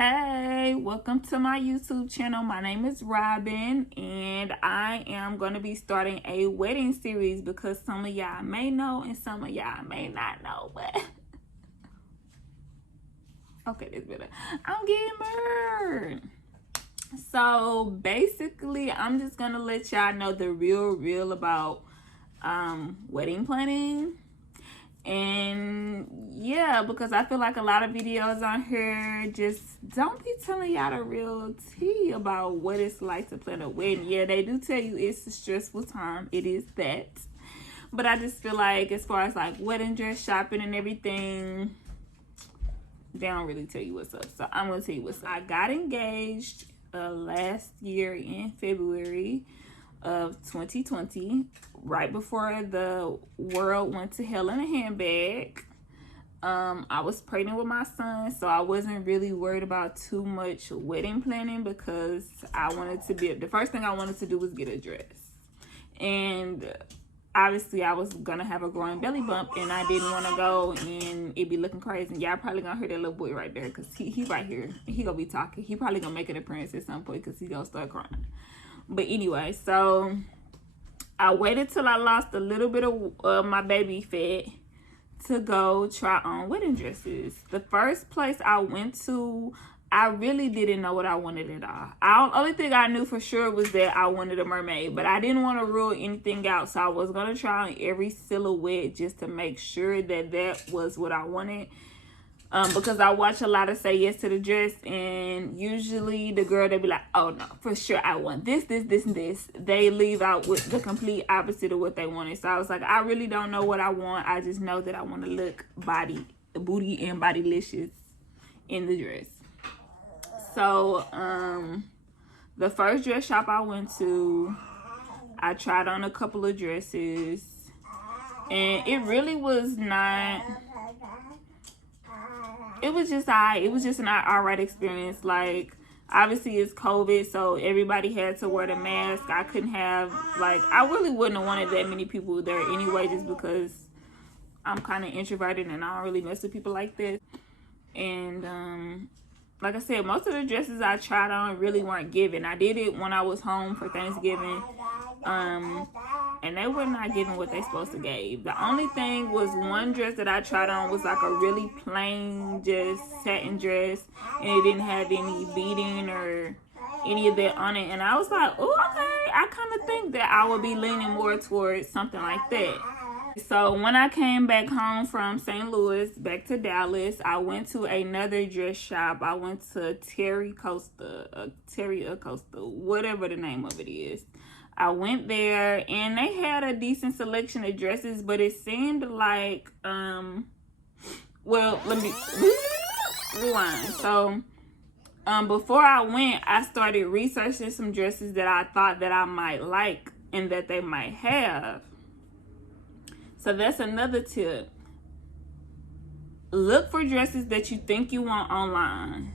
Hey, welcome to my YouTube channel. My name is Robin, and I am going to be starting a wedding series because some of y'all may know and some of y'all may not know, but okay, this better. I'm getting burned. So basically, I'm just going to let y'all know the real about wedding planning. And yeah, because I feel like a lot of videos on here just don't be telling y'all the real tea about what it's like to plan a wedding. Yeah, they do tell you it's a stressful time. It is that. But I just feel like as far as like wedding dress shopping and everything, they don't really tell you what's up. So I'm going to tell you what's up. I got engaged last year in February of 2020, right before the world went to hell in a handbag. I was pregnant with my son, so I wasn't really worried about too much wedding planning because I wanted to be, the first thing I wanted to do was get a dress. And obviously I was gonna have a growing belly bump and I didn't want to go and it be looking crazy. Y'all probably gonna hear that little boy right there because he right here. He gonna be talking. He probably gonna make an appearance at some point because he gonna start crying. But anyway, so I waited till I lost a little bit of my baby fat to go try on wedding dresses. The first place I went to, I really didn't know what I wanted at all. Only thing I knew for sure was that I wanted a mermaid, but I didn't want to rule anything out. So I was going to try on every silhouette just to make sure that that was what I wanted. Because I watch a lot of Say Yes to the Dress, and usually the girl, they be like, oh no, for sure I want this, and this. They leave out with the complete opposite of what they wanted. So I was like, I really don't know what I want. I just know that I want to look booty and bodylicious in the dress. So the first dress shop I went to, I tried on a couple of dresses, and it really was not, it was just it was just an alright experience. Like, obviously it's COVID, so everybody had to wear the mask. I couldn't have, like, I really wouldn't have wanted that many people there anyway, just because I'm kind of introverted and I don't really mess with people like that. And like I said, most of the dresses I tried on really weren't giving. I did it when I was home for Thanksgiving, and they were not giving what they supposed to give. The only thing was one dress that I tried on was like a really plain just satin dress, and it didn't have any beading or any of that on it. And I was like, oh, okay, I kind of think that I would be leaning more towards something like that. So when I came back home from St. Louis back to Dallas, I went to another dress shop. I went to Terry Acosta, whatever the name of it is. I went there and they had a decent selection of dresses, but it seemed like, well, let me rewind. So before I went, I started researching some dresses that I thought that I might like and that they might have. So that's another tip. Look for dresses that you think you want online.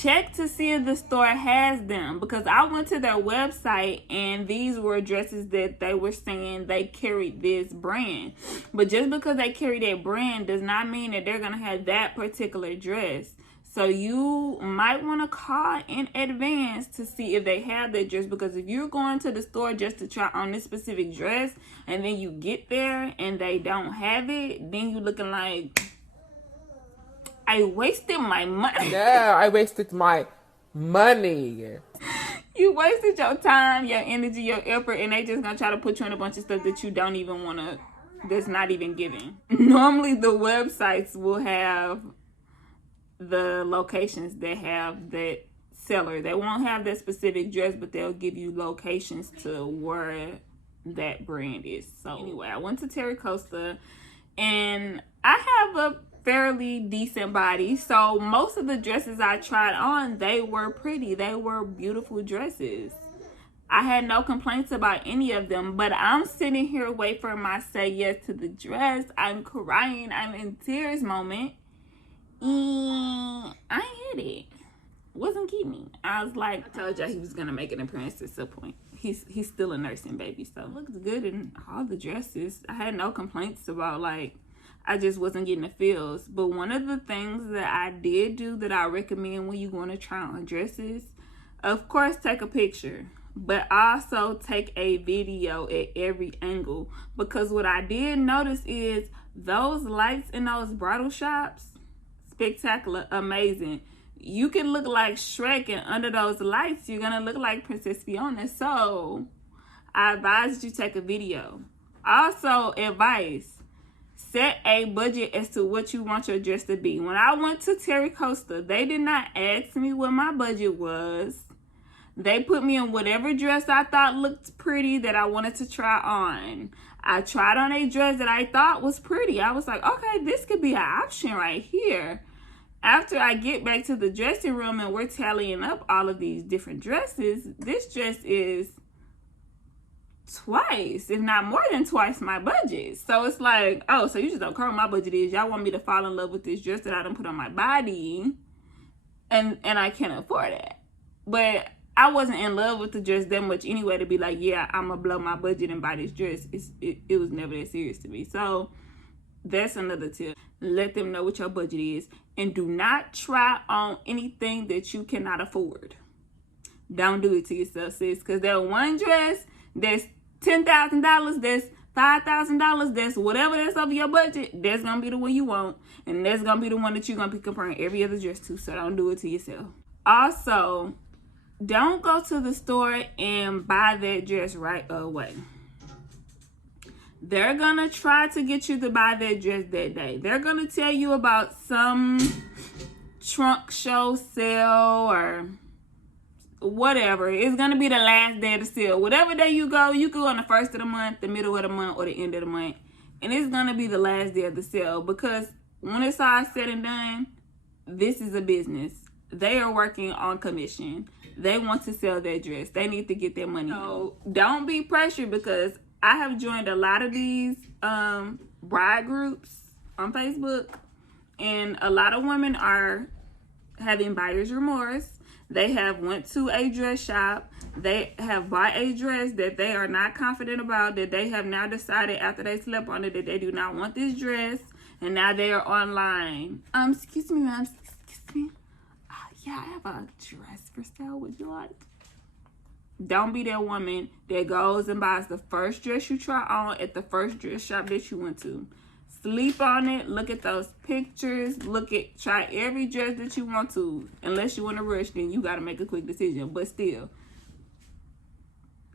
Check to see if the store has them, because I went to their website and these were dresses that they were saying they carried this brand. But just because they carry that brand does not mean that they're going to have that particular dress. So you might want to call in advance to see if they have that dress, because if you're going to the store just to try on this specific dress and then you get there and they don't have it, then you looking like, I wasted my money. Yeah, I wasted my money. You wasted your time, your energy, your effort, and they just gonna try to put you in a bunch of stuff that you don't even want to, that's not even given. Normally the websites will have the locations that have that seller. They won't have that specific dress, but they'll give you locations to where that brand is. So anyway, I went to Terry Acosta, and I have a fairly decent body, so most of the dresses I tried on, they were pretty. They were beautiful dresses. I had no complaints about any of them, but I'm sitting here waiting for my Say Yes to the Dress. I'm crying. I'm in tears moment. I ain't hit it. Wasn't keep me. I was like, I told y'all he was gonna make an appearance at some point. He's still a nursing baby, so it looks good in all the dresses. I had no complaints about, like, I just wasn't getting the feels. But one of the things that I did do that I recommend when you're going to try on dresses, of course, take a picture, but also take a video at every angle. Because what I did notice is those lights in those bridal shops, spectacular, amazing. You can look like Shrek, and under those lights, you're going to look like Princess Fiona. So I advise you take a video. Also, advice, set a budget as to what you want your dress to be. When I went to Terry Costa, they did not ask me what my budget was. They put me in whatever dress I thought looked pretty that I wanted to try on. I tried on a dress that I thought was pretty. I was like, okay, this could be an option right here. After I get back to the dressing room and we're tallying up all of these different dresses, this dress is twice, if not more than twice, my budget. So it's like, oh, so you just don't care what my budget is. Y'all want me to fall in love with this dress that I done put on my body, and I can't afford it. But I wasn't in love with the dress that much anyway to be like, yeah, I'm gonna blow my budget and buy this dress. It was never that serious to me. So that's another tip. Let them know what your budget is, and do not try on anything that you cannot afford. Don't do it to yourself, sis, because that one dress that's $10,000, that's $5,000, that's whatever that's over your budget, that's gonna be the one you want, and that's gonna be the one that you're gonna be comparing every other dress to. So don't do it to yourself. Also, don't go to the store and buy that dress right away. They're gonna try to get you to buy that dress that day. They're gonna tell you about some trunk show sale or whatever. It's gonna be the last day of the sale. Whatever day you go on the first of the month, the middle of the month, or the end of the month, and it's gonna be the last day of the sale. Because when it's all said and done, this is a business. They are working on commission. They want to sell their dress. They need to get their money. So don't be pressured, because I have joined a lot of these bride groups on Facebook, and a lot of women are having buyer's remorse. They have went to a dress shop. They have bought a dress that they are not confident about, that they have now decided after they slept on it that they do not want this dress, and now they are online. Excuse me, ma'am. Excuse me. Yeah, I have a dress for sale. Would you like? Don't be that woman that goes and buys the first dress you try on at the first dress shop that you went to. Sleep on it. Look at those pictures. Try every dress that you want to. Unless you want to rush, then you got to make a quick decision. But still,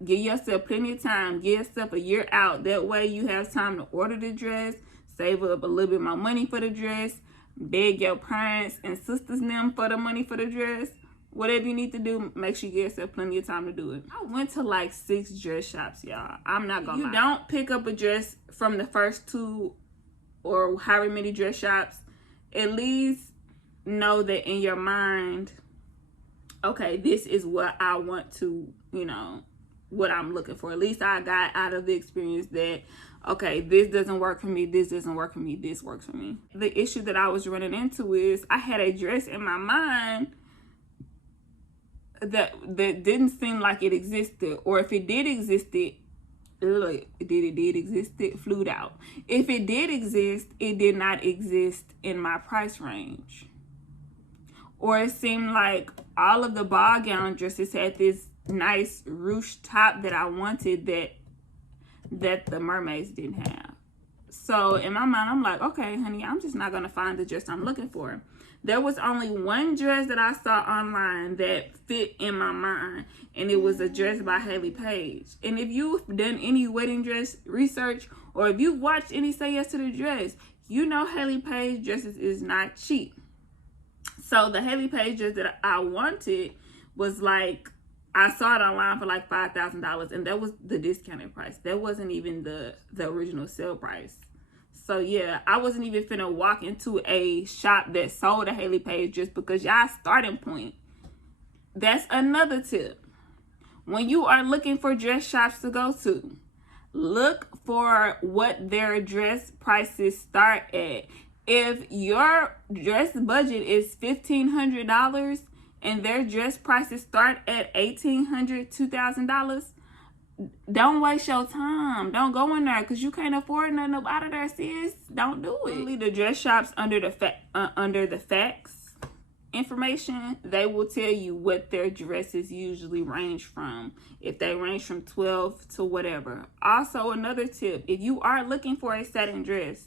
give yourself plenty of time. Give yourself a year out. That way you have time to order the dress. Save up a little bit more money for the dress. Beg your parents and sisters and them for the money for the dress. Whatever you need to do, make sure you give yourself plenty of time to do it. I went to like 6 dress shops, y'all. I'm not gonna lie. You don't pick up a dress from the first 2 or however many dress shops. At least know that in your mind, okay, this is what I want to, what I'm looking for. At least I got out of the experience that, okay, this doesn't work for me, this doesn't work for me, this works for me. The issue that I was running into is I had a dress in my mind that didn't seem like it existed, or if it did exist, it flew out. If it did exist, it did not exist in my price range. Or it seemed like all of the ball gown dresses had this nice ruched top that I wanted that the mermaids didn't have. So in my mind, I'm like, okay, honey, I'm just not gonna find the dress I'm looking for. There was only one dress that I saw online that fit in my mind, and it was a dress by Hayley Paige. And if you've done any wedding dress research, or if you've watched any Say Yes to the Dress, you know Hayley Paige dresses is not cheap. So the Hayley Paige dress that I wanted was like, I saw it online for like $5,000, and that was the discounted price. That wasn't even the original sale price. So yeah, I wasn't even finna walk into a shop that sold a Hayley Paige just because y'all starting point. That's another tip. When you are looking for dress shops to go to, look for what their dress prices start at. If your dress budget is $1,500 and their dress prices start at $1,800, $2,000, don't waste your time. Don't go in there because you can't afford nothing up out of there, sis. Don't do it. Leave the dress shops under the facts information. They will tell you what their dresses usually range from. If they range from 12 to whatever. Also, another tip, if you are looking for a satin dress,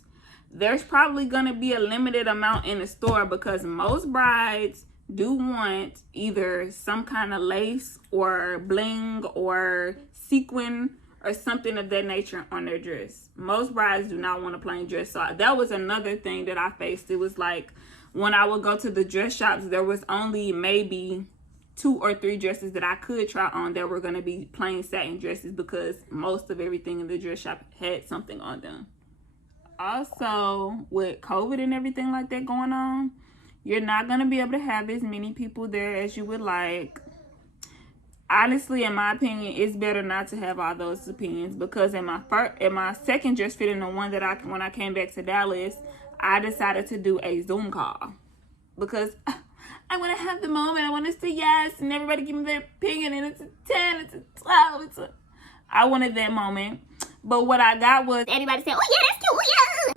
there's probably going to be a limited amount in the store because most brides do want either some kind of lace or bling or sequin or something of that nature on their dress. Most brides do not want a plain dress. So that was another thing that I faced. It was like when I would go to the dress shops, there was only maybe 2 or 3 dresses that I could try on that were going to be plain satin dresses because most of everything in the dress shop had something on them. Also, with COVID and everything like that going on, you're not going to be able to have as many people there as you would like. Honestly, in my opinion, it's better not to have all those opinions because in my second dress fitting, the one that when I came back to Dallas, I decided to do a Zoom call because I want to have the moment. I want to say yes and everybody give me their opinion and it's a 10, it's a 12, I wanted that moment. But what I got was everybody saying, oh yeah, that's cute, oh yeah.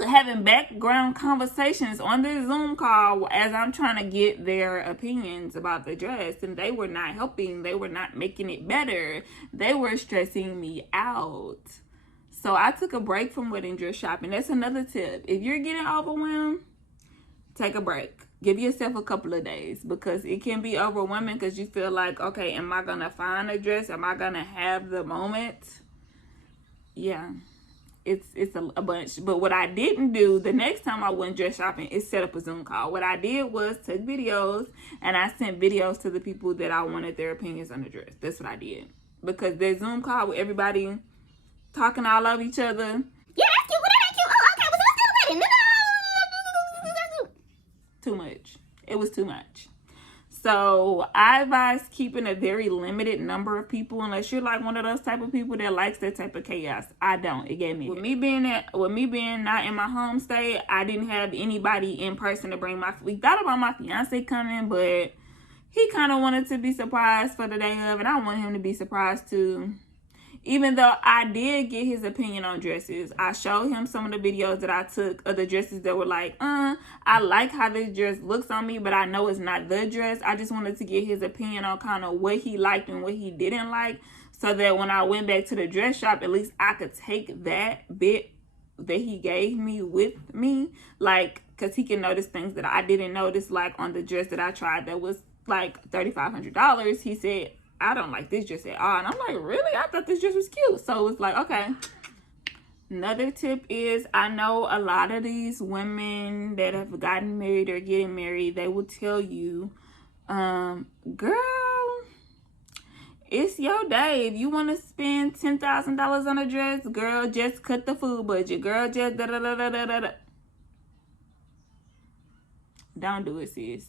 Having background conversations on the Zoom call as I'm trying to get their opinions about the dress, and they were not helping. They were not making it better. They were stressing me out. So I took a break from wedding dress shopping. That's another tip. If you're getting overwhelmed, take a break. Give yourself a couple of days because it can be overwhelming because you feel like, okay, am I going to find a dress? Am I going to have the moment? Yeah, it's a bunch. But what I didn't do the next time I went dress shopping is set up a Zoom call. What I did was take videos and I sent videos to the people that I wanted their opinions on the dress. That's what I did. Because the Zoom call with everybody talking all over each other. Yeah, that's cute. Well, that ain't cute. Oh, okay. Well, so let's do the wedding. Too much. It was too much. So I advise keeping a very limited number of people unless you're like one of those type of people that likes that type of chaos. I don't. It gave me with me being not in my home state, I didn't have anybody in person to bring we thought about my fiance coming, but he kind of wanted to be surprised for the day of, and I want him to be surprised too. Even though I did get his opinion on dresses, I showed him some of the videos that I took of the dresses that were like, I like how this dress looks on me, but I know it's not the dress. I just wanted to get his opinion on kind of what he liked and what he didn't like, so that when I went back to the dress shop, at least I could take that bit that he gave me with me, like, because he can notice things that I didn't notice, like on the dress that I tried that was like $3,500. He said, I don't like this dress at all. And I'm like, really? I thought this dress was cute. So it's like, okay. Another tip is, I know a lot of these women that have gotten married or getting married, they will tell you, girl, it's your day. If you want to spend $10,000 on a dress, girl, just cut the food budget. Girl, just da-da-da-da-da-da. Don't do it, sis.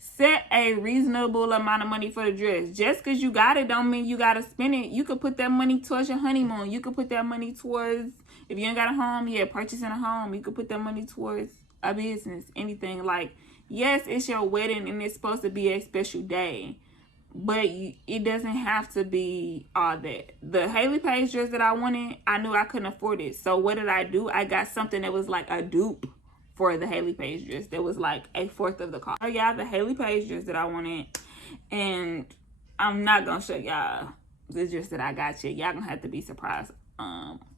Set a reasonable amount of money for the dress. Just because you got it don't mean you got to spend it. You could put that money towards your honeymoon. You could put that money towards, if you ain't got a home, purchasing a home. You could put that money towards a business, anything. Like, yes, it's your wedding and it's supposed to be a special day, but it doesn't have to be all that. The Hayley Paige dress that I wanted, I knew I couldn't afford it. So what did I do? I got something that was like a dupe for the Hayley Paige dress that was like 1/4 of the cost. So y'all, the Hayley Paige dress that I wanted, and I'm not gonna show y'all the dress that I got yet. Y'all gonna have to be surprised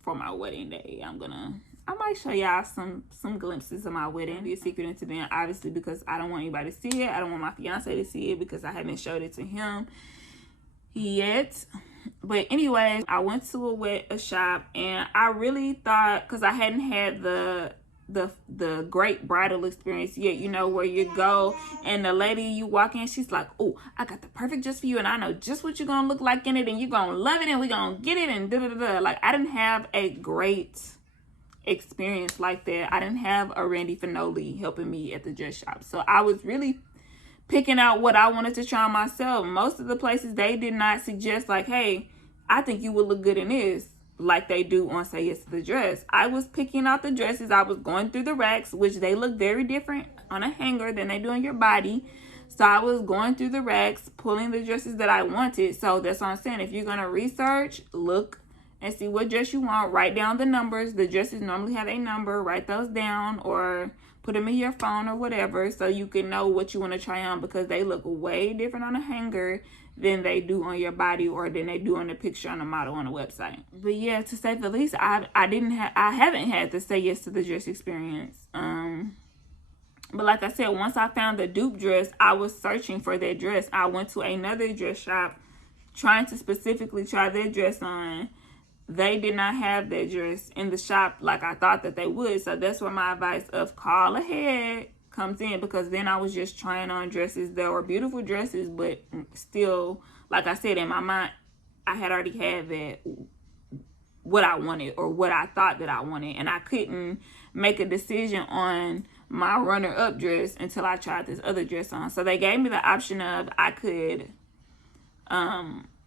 for my wedding day. I might show y'all some glimpses of my wedding. Be a secret into them, obviously, because I don't want anybody to see it. I don't want my fiance to see it because I haven't showed it to him yet. But anyways, I went to a shop, and I really thought, because I hadn't had the great bridal experience yet, you know, where you go and the lady, you walk in, she's like, oh, I got the perfect dress for you and I know just what you're gonna look like in it and you're gonna love it and we're gonna get it and da-da-da-da. Like, I didn't have a great experience like that. I didn't have a Randy Finoli helping me at the dress shop, so I was really picking out what I wanted to try myself. Most of the places, they did not suggest like, hey, I think you would look good in this, like they do on Say Yes to the Dress. I was picking out the dresses. I was going through the racks, which they look very different on a hanger than they do on your body. So I was going through the racks, pulling the dresses that I wanted. So that's what I'm saying. If you're going to research, look and see what dress you want. Write down the numbers. The dresses normally have a number. Write those down or put them in your phone or whatever so you can know what you want to try on, because they look way different on a hanger than they do on your body or than they do on the picture on the model on the website. But yeah, to say the least, I haven't had to say yes to the dress experience. But like I said, once I found the dupe dress, I was searching for that dress. I went to another dress shop trying to specifically try their dress on. They did not have that dress in the shop like I thought that they would. So that's where my advice of call ahead comes in, because then I was just trying on dresses that were beautiful dresses, but still, like I said, in my mind, I had already had that what I wanted or what I thought that I wanted, and I couldn't make a decision on my runner-up dress until I tried this other dress on. So they gave me the option of I could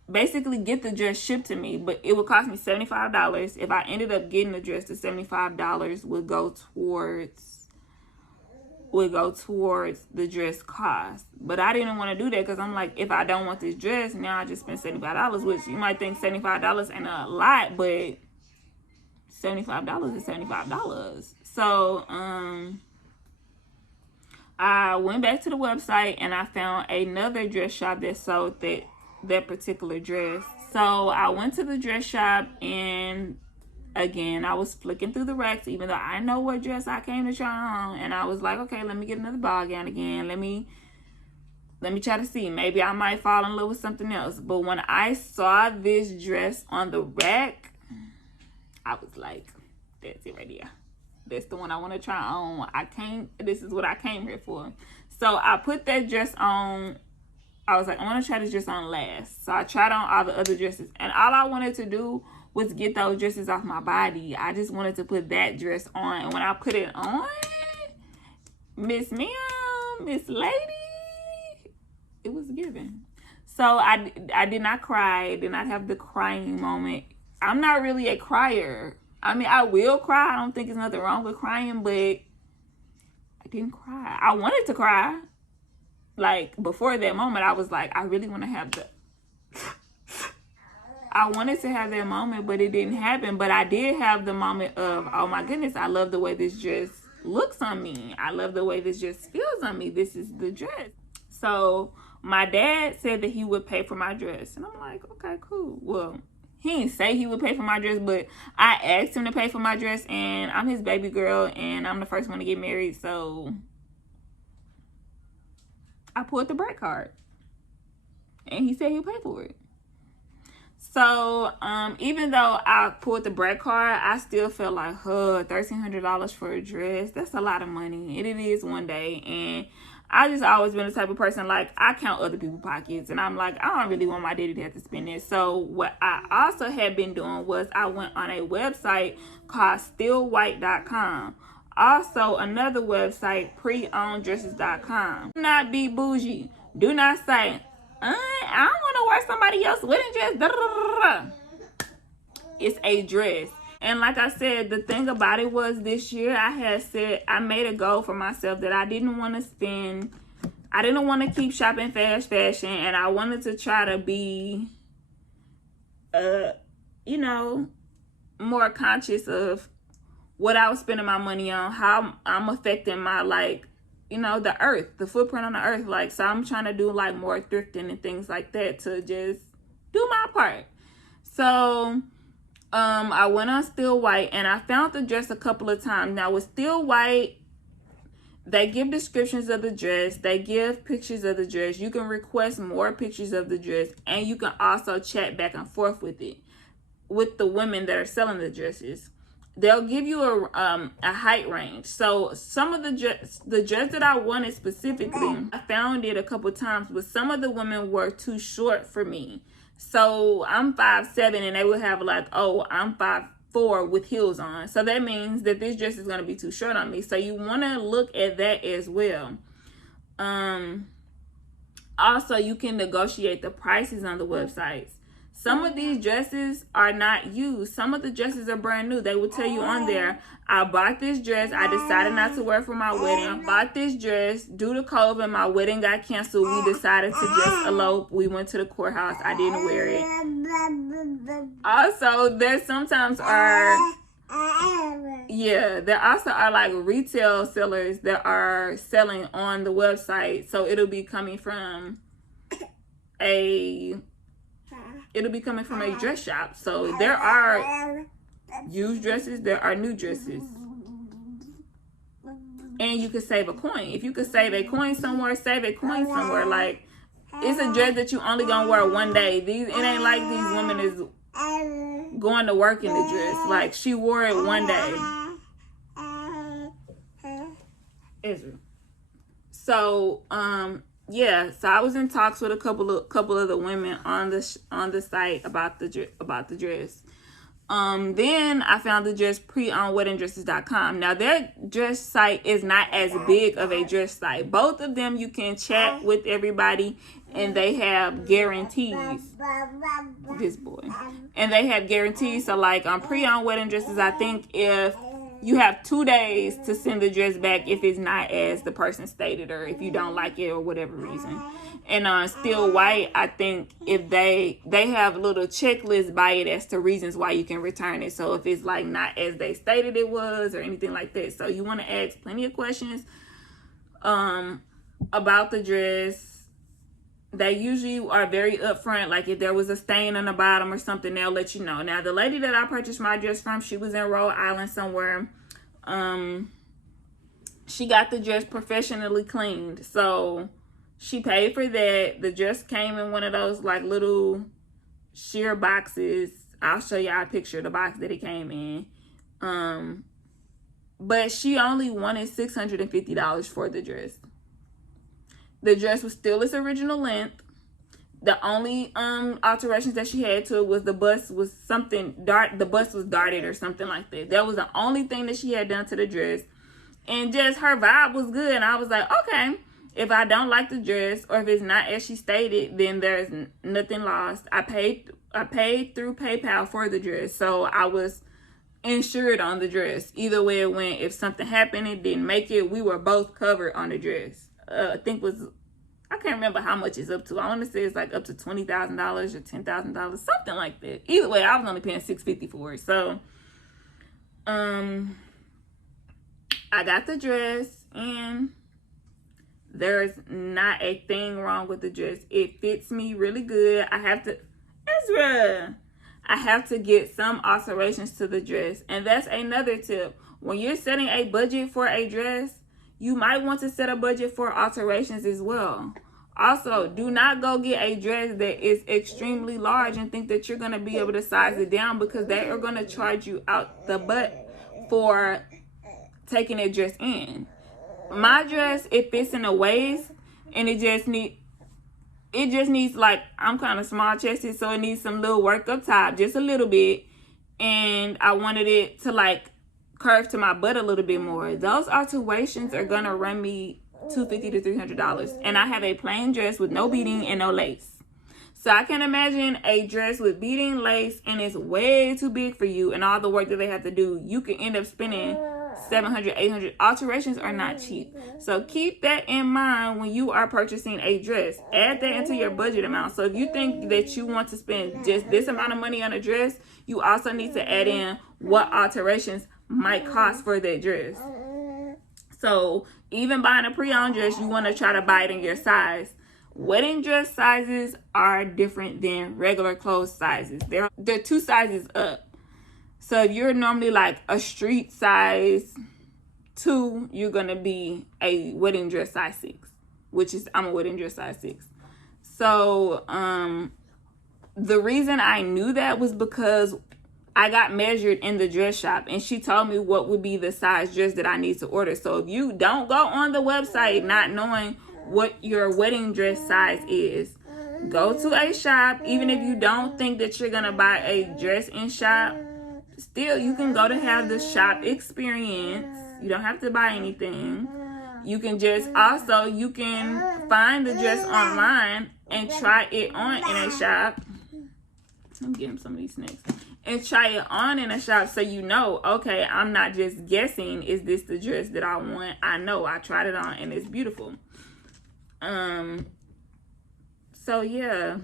basically get the dress shipped to me, but it would cost me $75. If I ended up getting the dress, the $75 would go towards the dress cost. But I didn't want to do that, because I'm like, if I don't want this dress, now I just spent $75, which you might think $75 ain't a lot, but $75 is $75. So I went back to the website and I found another dress shop that sold that particular dress. So I went to the dress shop, and again, I was flicking through the racks, even though I know what dress I came to try on, and I was like, okay, let me get another ball gown again. Let me try to see. Maybe I might fall in love with something else. But when I saw this dress on the rack, I was like, that's it right there. That's the one I want to try on. This is what I came here for. So I put that dress on. I was like, I want to try this dress on last. So I tried on all the other dresses, and all I wanted to do was get those dresses off my body. I just wanted to put that dress on. And when I put it on, Miss Lady, it was given. So I did not cry. I did not have the crying moment. I'm not really a crier. I mean, I will cry. I don't think there's nothing wrong with crying, but I didn't cry. I wanted to cry. Like, before that moment, I was like, I really want to have I wanted to have that moment, but it didn't happen. But I did have the moment of, oh my goodness, I love the way this dress looks on me. I love the way this dress feels on me. This is the dress. So my dad said that he would pay for my dress. And I'm like, okay, cool. Well, he didn't say he would pay for my dress, but I asked him to pay for my dress, and I'm his baby girl, and I'm the first one to get married. So I pulled the Brett card, and he said he'll pay for it. So even though I pulled the Brett card, I still felt like, $1,300 for a dress, that's a lot of money. And it is one day. And I just always been the type of person, like, I count other people's pockets, and I'm like, I don't really want my daddy to have to spend it. So what I also had been doing was I went on a website called stillwhite.com. Also, another website, preowneddresses.com. Do not be bougie. Do not say, I don't want to wear somebody else's wedding dress. It's a dress. And like I said, the thing about it was, this year I had said, I made a goal for myself that I didn't want to spend. I didn't want to keep shopping fast fashion, and I wanted to try to be, more conscious of what I was spending my money on, how I'm affecting my, the earth, the footprint on the earth. Like, so I'm trying to do like more thrifting and things like that to just do my part. So I went on Still White, and I found the dress a couple of times. Now with Still White, they give descriptions of the dress, they give pictures of the dress. You can request more pictures of the dress, and you can also chat back and forth with the women that are selling the dresses. They'll give you a height range. So some of the dress that I wanted specifically, I found it a couple times, but some of the women were too short for me. So I'm 5'7", and they would have like, oh, I'm 5'4" with heels on. So that means that this dress is going to be too short on me. So you want to look at that as well. Also, you can negotiate the prices on the websites. Some of these dresses are not used. Some of the dresses are brand new. They will tell you on there, I bought this dress. I decided not to wear it for my wedding. I bought this dress due to COVID. My wedding got canceled. We decided to just elope. We went to the courthouse. I didn't wear it. Also, there sometimes are, there also are like retail sellers that are selling on the website. So it'll be coming from a dress shop. So there are used dresses, there are new dresses. And you could save a coin. If you could save a coin somewhere, save a coin somewhere. Like, it's a dress that you only gonna wear one day. It ain't like these women is going to work in the dress. Like, she wore it one day. Israel. So, so I was in talks with a couple of the women on the site about the dress. Then I found the dress on weddingdresses.com. Now their dress site is not as big of a dress site. Both of them you can chat with everybody, and they have guarantees. This boy, and they have guarantees. So like on pre-owned wedding dresses, I think if you have 2 days to send the dress back if it's not as the person stated, or if you don't like it or whatever reason. And on Still White, I think if they have a little checklist by it as to reasons why you can return it. So if it's like not as they stated it was or anything like that. So you want to ask plenty of questions about the dress. They usually are very upfront. Like if there was a stain on the bottom or something, they'll let you know. Now, the lady that I purchased my dress from, she was in Rhode Island somewhere. She got the dress professionally cleaned. So she paid for that. The dress came in one of those like little sheer boxes. I'll show y'all a picture of the box that it came in. But she only wanted $650 for the dress. The dress was still its original length. The only alterations that she had to it was the bust was the bust was darted or something like that. That was the only thing that she had done to the dress. And just her vibe was good. And I was like, okay, if I don't like the dress or if it's not as she stated, then there's nothing lost. I paid through PayPal for the dress. So I was insured on the dress. Either way it went, if something happened and didn't make it, we were both covered on the dress. I can't remember how much it's up to. I want to say it's like up to $20,000 or $10,000, something like that. Either way, I was only paying $650 for it. So, I got the dress, and there's not a thing wrong with the dress. It fits me really good. I have to get some alterations to the dress, and that's another tip. When you're setting a budget for a dress, you might want to set a budget for alterations as well. Also, do not go get a dress that is extremely large and think that you're going to be able to size it down, because they are going to charge you out the butt for taking a dress in. My dress, it fits in the waist, and it just needs like, I'm kind of small chested, so it needs some little work up top, just a little bit. And I wanted it to like curve to my butt a little bit more. Those alterations are gonna run me $250 to $300, and I have a plain dress with no beading and no lace. So I can imagine a dress with beading, lace, and it's way too big for you, and all the work that they have to do. You can end up spending $700, $800. Alterations are not cheap, so keep that in mind when you are purchasing a dress. Add that into your budget amount. So if you think that you want to spend just this amount of money on a dress, you also need to add in what alterations might cost for that dress. So even buying a pre-owned dress, you want to try to buy it in your size. Wedding dress sizes are different than regular clothes sizes. They're 2 sizes up. So if you're normally like a street size 2, you're gonna be a wedding dress size 6, which is, I'm a wedding dress size 6. So the reason I knew that was because I got measured in the dress shop, and she told me what would be the size dress that I need to order. So if you don't go on the website not knowing what your wedding dress size is, go to a shop. Even if you don't think that you're gonna buy a dress in shop, still you can go to have the shop experience. You don't have to buy anything. You can you can find the dress online and try it on in a shop. Let me get him some of these snacks. And try it on in a shop so you know, okay, I'm not just guessing, is this the dress that I want? I know, I tried it on and it's beautiful. So yeah,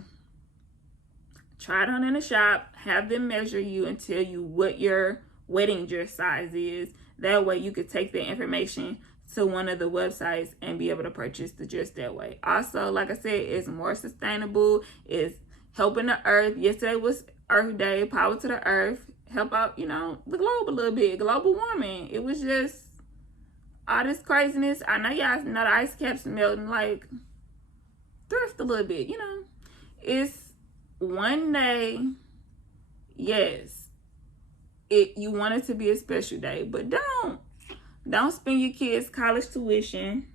try it on in a shop, have them measure you and tell you what your wedding dress size is. That way you could take the information to one of the websites and be able to purchase the dress that way. Also, like I said, it's more sustainable. It's helping the earth. Yesterday was Earth Day. Power to the earth. Help out, you know, the globe a little bit. Global warming. It was just all this craziness. I know y'all know the ice caps melting. Like, thrift a little bit, you know. It's one day. Yes. You want it to be a special day, but don't spend your kids' college tuition.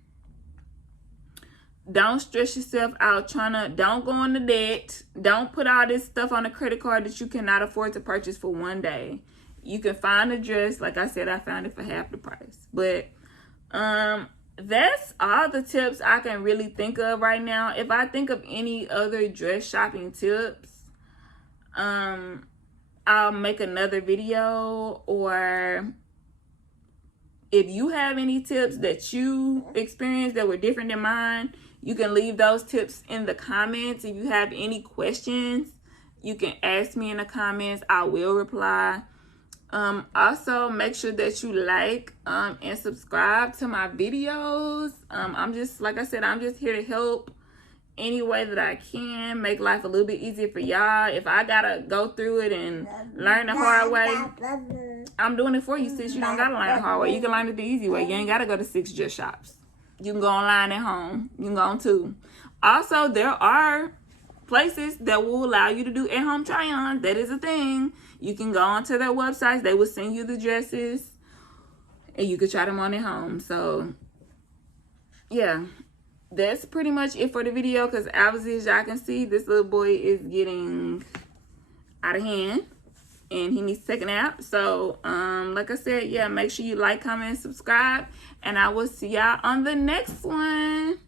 Don't stress yourself out don't go into debt. Don't put all this stuff on a credit card that you cannot afford to purchase for one day. You can find a dress. Like I said, I found it for half the price. But that's all the tips I can really think of right now. If I think of any other dress shopping tips, I'll make another video, or if you have any tips that you experienced that were different than mine, you can leave those tips in the comments. If you have any questions, you can ask me in the comments. I will reply. Also, make sure that you like and subscribe to my videos. I'm just, like I said, I'm just here to help any way that I can, make life a little bit easier for y'all. If I gotta go through it and learn the hard way, I'm doing it for you, sis. You don't gotta learn the hard way. You can learn it the easy way. You ain't gotta go to 6 dress shops. You can go online at home. You can go on too. Also, there are places that will allow you to do at-home try-ons. That is a thing. You can go onto their websites. They will send you the dresses, and you can try them on at home. So, yeah. That's pretty much it for the video, because obviously, as y'all can see, this little boy is getting out of hand and he needs to take a nap. So like I said, yeah, make sure you like, comment, and subscribe, and I will see y'all on the next one.